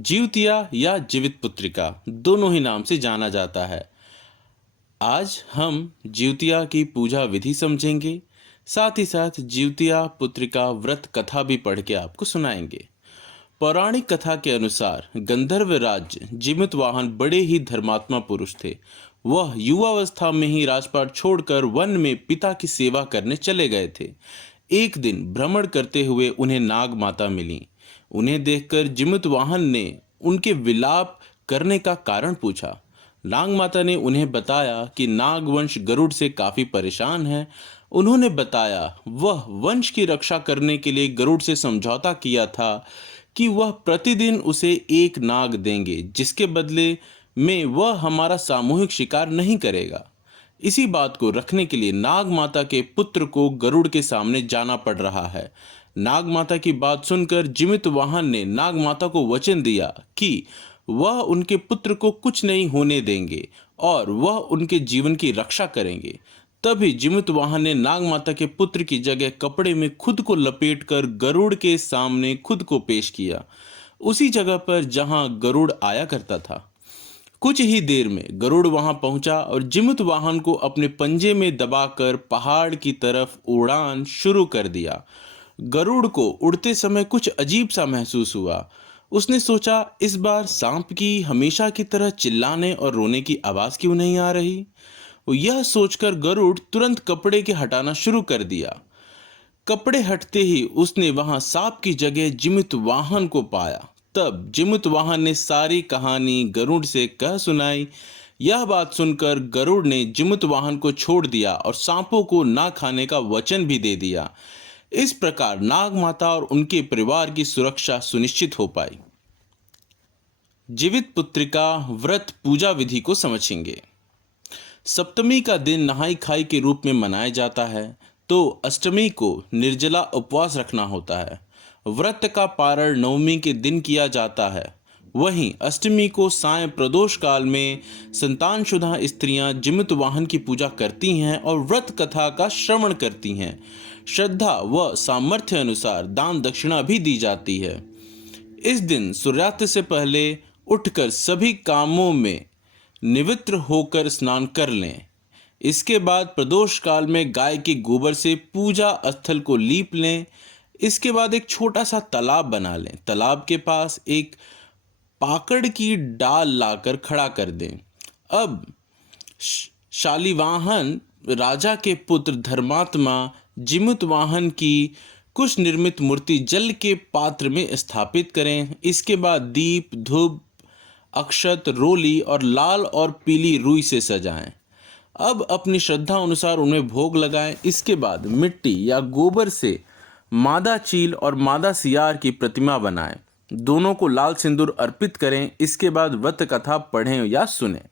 जीवतिया या जीवित पुत्रिका दोनों ही नाम से जाना जाता है। आज हम जीवतिया की पूजा विधि समझेंगे, साथ ही साथ जीवतिया पुत्रिका व्रत कथा भी पढ़ के आपको सुनाएंगे। पौराणिक कथा के अनुसार गंधर्व राज्य जीमूतवाहन बड़े ही धर्मात्मा पुरुष थे। वह युवावस्था में ही राजपाट छोड़कर वन में पिता की सेवा करने चले गए थे। एक दिन भ्रमण करते हुए उन्हें नाग माता मिली। उन्हें देखकर जीमूतवाहन ने उनके विलाप करने का कारण पूछा। नाग माता ने उन्हें बताया कि नागवंश गरुड़ से काफी परेशान है। उन्होंने बताया वह वंश की रक्षा करने के लिए गरुड़ से समझौता किया था कि वह प्रतिदिन उसे एक नाग देंगे, जिसके बदले में वह हमारा सामूहिक शिकार नहीं करेगा। इसी बात को रखने के लिए नाग माता के पुत्र को गरुड़ के सामने जाना पड़ रहा है। नाग माता की बात सुनकर जीमूतवाहन ने नाग माता को वचन दिया कि वह उनके पुत्र को कुछ नहीं होने देंगे और वह उनके जीवन की रक्षा करेंगे। तभी जीमूतवाहन ने नाग माता के पुत्र की जगह कपड़े में खुद को लपेटकर गरुड़ के सामने खुद को पेश किया, उसी जगह पर जहां गरुड़ आया करता था। कुछ ही देर में गरुड़ वहां पहुंचा और जीमूतवाहन को अपने पंजे में दबाकर पहाड़ की तरफ उड़ान शुरू कर दिया। गरुड़ को उड़ते समय कुछ अजीब सा महसूस हुआ। उसने सोचा, इस बार सांप की हमेशा की तरह चिल्लाने और रोने की आवाज क्यों नहीं आ रही। यह सोचकर गरुड़ तुरंत कपड़े के हटाना शुरू कर दिया। कपड़े हटते ही उसने वहां सांप की जगह जीमूतवाहन को पाया। तब जीमूतवाहन ने सारी कहानी गरुड़ से कह सुनाई। यह बात सुनकर गरुड़ ने जीमूतवाहन को छोड़ दिया और सांपों को ना खाने का वचन भी दे दिया। इस प्रकार नाग माता और उनके परिवार की सुरक्षा सुनिश्चित हो पाई। जीवित पुत्रिका व्रत पूजा विधि को समझेंगे। सप्तमी का दिन नहाई खाई के रूप में मनाया जाता है, तो अष्टमी को निर्जला उपवास रखना होता है। व्रत का पारण नवमी के दिन किया जाता है। वहीं अष्टमी को सायं प्रदोष काल में संतानशुदा स्त्रियां जीमूतवाहन की पूजा करती हैं और व्रत कथा का श्रवण करती हैं। श्रद्धा व सामर्थ्य अनुसार दान दक्षिणा भी दी जाती है। इस दिन सूर्यास्त से पहले उठकर सभी कामों में निवृत्त होकर स्नान कर लें। इसके बाद प्रदोष काल में गाय के गोबर से पूजा स्थल को लीप लें। इसके बाद एक छोटा सा तालाब बना लें। तालाब के पास एक पाकड़ की डाल लाकर खड़ा कर दें। अब शालीवाहन राजा के पुत्र धर्मात्मा जीमूतवाहन की कुश निर्मित मूर्ति जल के पात्र में स्थापित करें। इसके बाद दीप, धूप, अक्षत, रोली और लाल और पीली रुई से सजाएं। अब अपनी श्रद्धा अनुसार उनमें भोग लगाएं। इसके बाद मिट्टी या गोबर से मादा चील और मादा सियार की प्रतिमा बनाएं। दोनों को लाल सिंदूर अर्पित करें। इसके बाद व्रत कथा पढ़ें या सुनें।